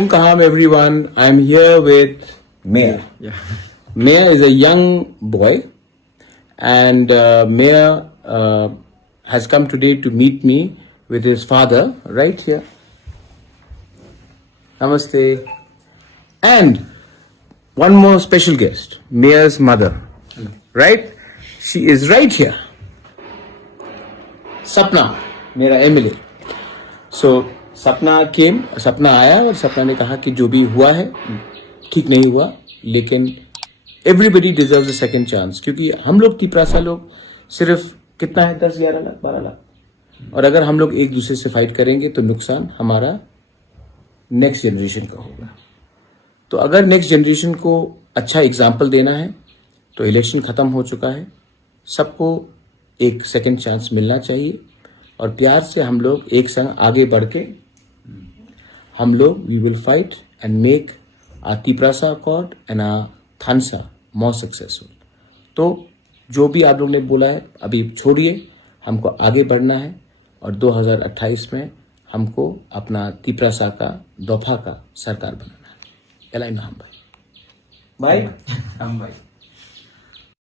Kunkaham everyone. I'm here with Mayor. Yeah. Mayor is a young boy, and Mayor has come today to meet me with his father right here. Namaste. And one more special guest, Mayor's mother. Right? She is right here. Sapna, मेरा MLA. So सपना आया और सपना ने कहा कि जो भी हुआ है ठीक नहीं हुआ, लेकिन everybody deserves a second chance. क्योंकि हम लोग तिपरासा लोग सिर्फ कितना है, 10, 11 लाख, 12 लाख, और अगर हम लोग एक दूसरे से फाइट करेंगे तो नुकसान हमारा नेक्स्ट जनरेशन का होगा. तो अगर नेक्स्ट जनरेशन को अच्छा एग्जाम्पल देना है तो इलेक्शन खत्म हो चुका है, सबको एक सेकंड चांस मिलना चाहिए, और प्यार से हम लोग एक संग आगे बढ़ के हम लोग we will fight and make a Tiprasa accord and a Thansa more successful. तो जो भी आप लोग ने बोला है अभी छोड़िए, हमको आगे बढ़ना है और 2028 में हमको अपना तिपरासा का दोफा का सरकार बनाना है. एलाइन हम भाई हम भाई